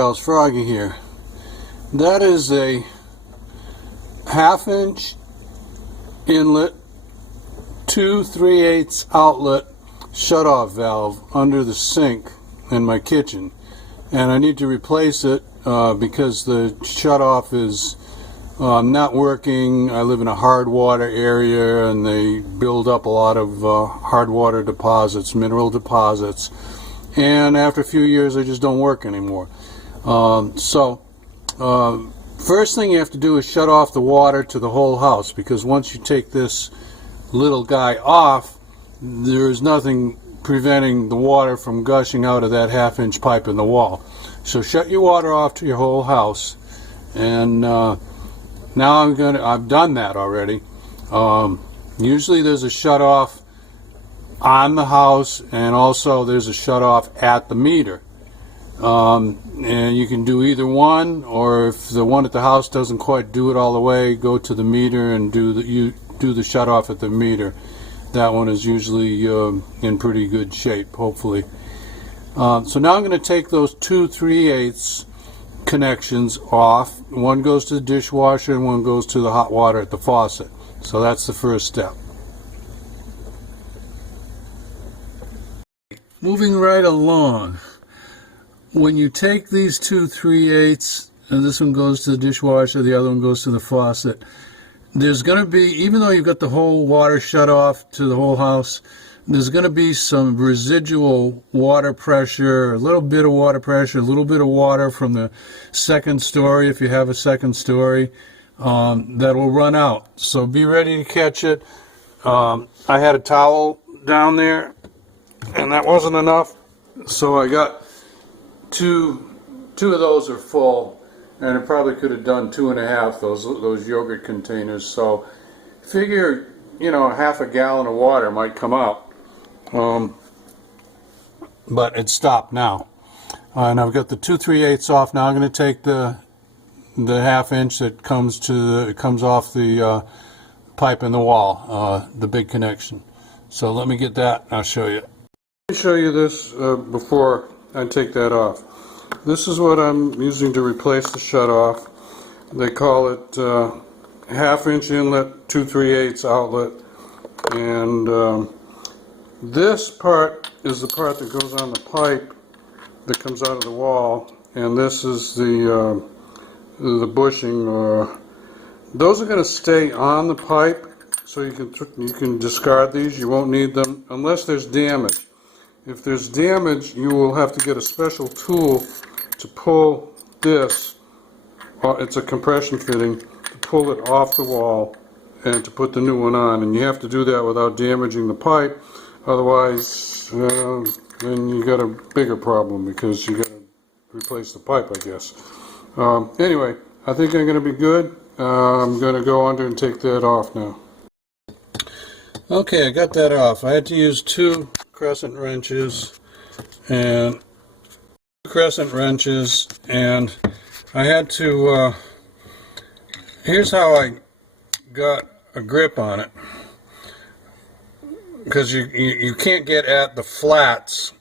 It's Froggy here. That is a 1/2 inch inlet, 2 3/8 outlet shutoff valve under the sink in my kitchen, and I need to replace it because the shutoff is not working. I live in a hard water area and they build up a lot of hard water deposits, mineral deposits, and after a few years they just don't work anymore. First thing you have to do is shut off the water to the whole house, because once you take this little guy off, there's nothing preventing the water from gushing out of that 1/2 inch pipe in the wall. So shut your water off to your whole house. And now I've done that already. Usually there's a shut off on the house, and also there's a shut off at the meter. And you can do either one, or if the one at the house doesn't quite do it all the way, go to the meter and do the shut off at the meter. That one is usually in pretty good shape, hopefully. So now I'm going to take those 2 3/8 connections off. One goes to the dishwasher and one goes to the hot water at the faucet. So that's the first step. Moving right along. When you take these 2 3/8, and this one goes to the dishwasher, the other one goes to the faucet, there's going to be, even though you've got the whole water shut off to the whole house, there's going to be some residual water pressure, a little bit of water pressure, a little bit of water from the second story, if you have a second story, that will run out. So be ready to catch it. I had a towel down there, and that wasn't enough, so I got two of those are full, and I probably could have done 2 1/2 those yogurt containers. So figure, you know, 1/2 gallon of water might come out, but it stopped now. And I've got the 2 3/8 off. Now I'm going to take the 1/2 inch that comes off the pipe in the wall, the big connection. So let me get that and I'll show you. Let me show you this before I take that off. This is what I'm using to replace the shutoff. They call it 1/2 inch inlet, 2 3/8 outlet, and this part is the part that goes on the pipe that comes out of the wall, and this is the bushing. Those are going to stay on the pipe, so you can discard these. You won't need them unless there's damage. If there's damage, you will have to get a special tool to pull this. It's a compression fitting, to pull it off the wall and to put the new one on. And you have to do that without damaging the pipe. Otherwise, then you got a bigger problem, because you got to replace the pipe, I guess. Anyway, I think I'm going to be good. I'm going to go under and take that off now. Okay, I got that off. I had to use 2 crescent wrenches, and I had to, here's how I got a grip on it, because you can't get at the flats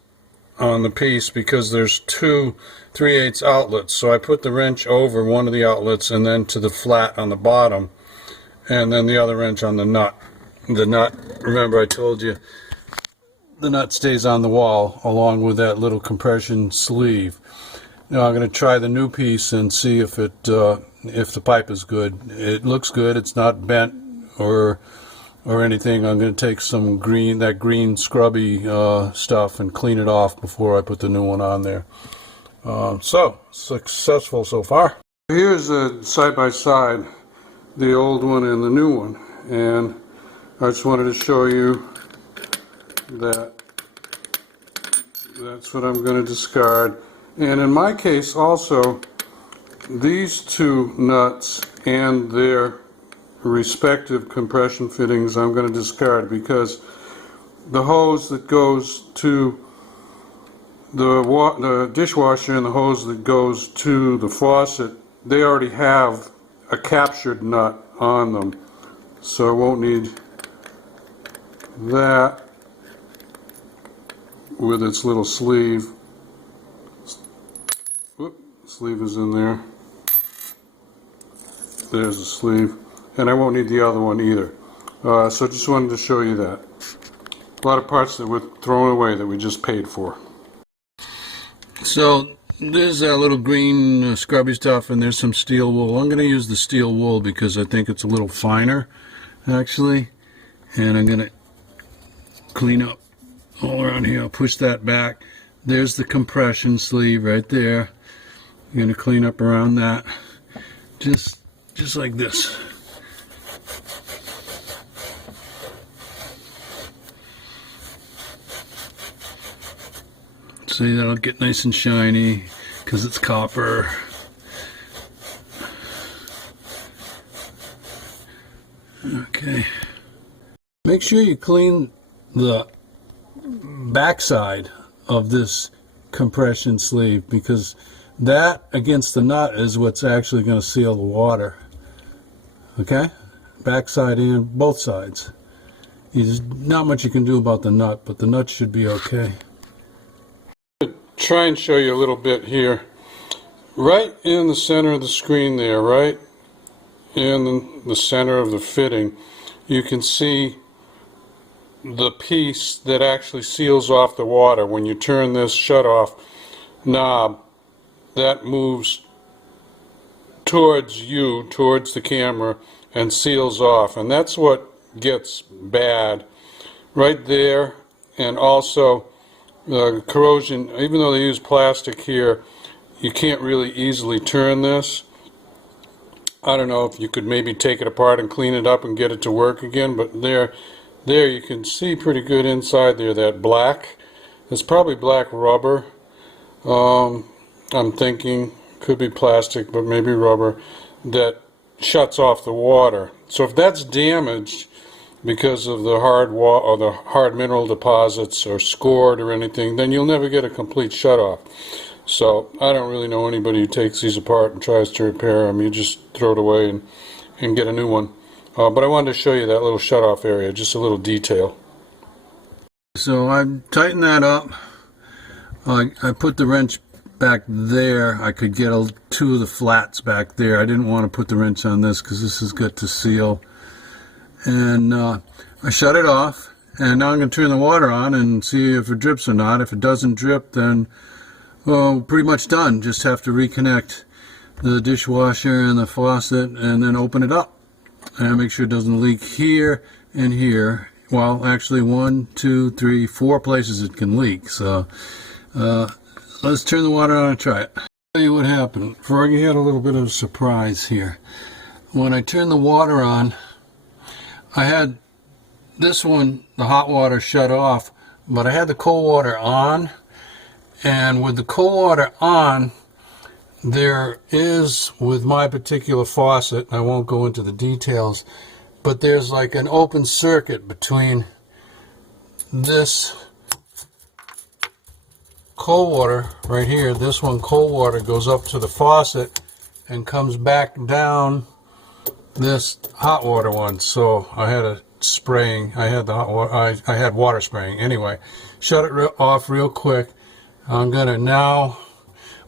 on the piece because there's 2 3/8 outlets. So I put the wrench over one of the outlets and then to the flat on the bottom, and then the other wrench on the nut. The nut, remember I told you, the nut stays on the wall along with that little compression sleeve. Now I'm going to try the new piece and see if the pipe is good. It looks good. It's not bent or anything. I'm going to take some that green scrubby stuff and clean it off before I put the new one on there. So successful so far. Here's a side by side, the old one and the new one, and I just wanted to show you that that's what I'm going to discard. And in my case also, these 2 nuts and their respective compression fittings I'm going to discard, because the hose that goes to the dishwasher and the hose that goes to the faucet, they already have a captured nut on them, so I won't need that with its little sleeve. Whoop, Sleeve is in there. There's the sleeve. And I won't need the other one either. So just wanted to show you that. A lot of parts that we're throwing away that we just paid for. So there's that little green scrubby stuff, and there's some steel wool. I'm going to use the steel wool because I think it's a little finer, actually. And I'm going to clean up all around here. I'll push that back. There's the compression sleeve right there. I'm going to clean up around that. Just like this. See, that'll get nice and shiny because it's copper. Okay. Make sure you clean the backside of this compression sleeve, because that against the nut is what's actually going to seal the water. Okay? Backside and both sides. There's not much you can do about the nut, but the nut should be okay. Try and show you a little bit here. Right in the center of the screen there, right in the center of the fitting, you can see the piece that actually seals off the water. When you turn this shut-off knob, that moves towards you, towards the camera, and seals off. And that's what gets bad right there. And also corrosion. Even though they use plastic here, you can't really easily turn this. I don't know if you could maybe take it apart and clean it up and get it to work again, but there you can see pretty good inside there. That black, it's probably black rubber. I'm thinking could be plastic, but maybe rubber, that shuts off the water. So if that's damaged because of the hard mineral deposits or scored or anything, then you'll never get a complete shut-off. So I don't really know anybody who takes these apart and tries to repair them. You just throw it away and get a new one. But I wanted to show you that little shut-off area, just a little detail. So I tightened that up. I put the wrench back there. I could get two of the flats back there. I didn't want to put the wrench on this because this has got to seal. And I shut it off, and now I'm going to turn the water on and see if it drips or not. If it doesn't drip, then pretty much done. Just have to reconnect the dishwasher and the faucet and then open it up and make sure it doesn't leak here and here. Well, actually 1, 2, 3, 4 places it can leak. So let's turn the water on and try it. I'll tell you what happened. Froggy had a little bit of a surprise here. When I turned the water on, I had this one, the hot water, shut off, but I had the cold water on, and with the cold water on, there is, with my particular faucet, I won't go into the details, but there's like an open circuit between this cold water right here. This one, cold water, goes up to the faucet and comes back down this hot water one. So I had a spraying, I had the hot water, I had water spraying. Anyway, shut it off real quick. I'm gonna now,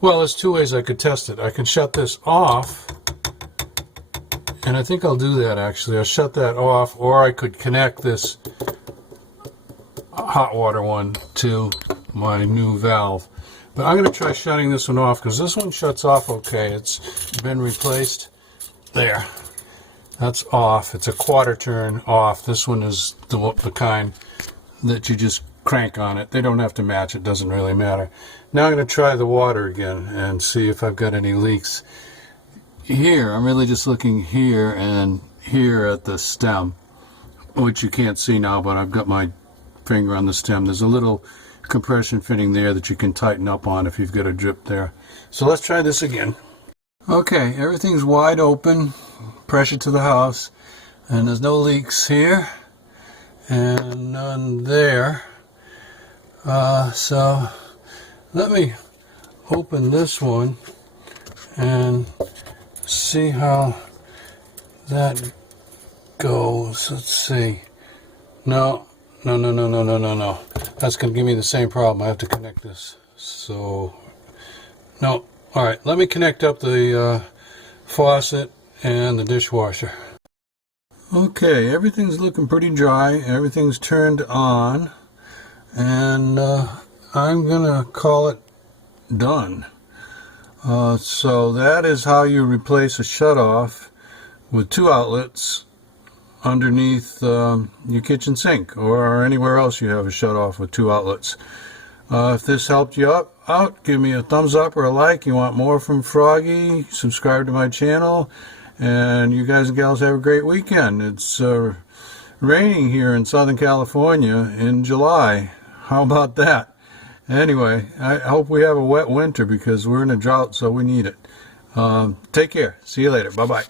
well, there's two ways I could test it. I can shut this off, and I think I'll do that actually. I'll shut that off, or I could connect this hot water one to my new valve. But I'm gonna try shutting this one off because this one shuts off okay. It's been replaced. There. That's off. It's a quarter turn off. This one is the kind that you just crank on it. They don't have to match. It doesn't really matter. Now I'm going to try the water again and see if I've got any leaks. Here, I'm really just looking here and here at the stem, which you can't see now, but I've got my finger on the stem. There's a little compression fitting there that you can tighten up on if you've got a drip there. So let's try this again. Okay, everything's wide open, pressure to the house, and there's no leaks here and none there. So let me open this one and see how that goes. Let's see. No. That's going to give me the same problem. I have to connect this. So, no. Alright, let me connect up the faucet and the dishwasher. Okay, everything's looking pretty dry. Everything's turned on. And I'm going to call it done. So that is how you replace a shutoff with 2 outlets underneath your kitchen sink or anywhere else you have a shutoff with 2 outlets. If this helped you out, give me a thumbs up or a like. You want more from Froggy, subscribe to my channel, and you guys and gals have a great weekend. It's raining here in Southern California in July. How about that? Anyway, I hope we have a wet winter because we're in a drought, so we need it. Take care. See you later. Bye-bye.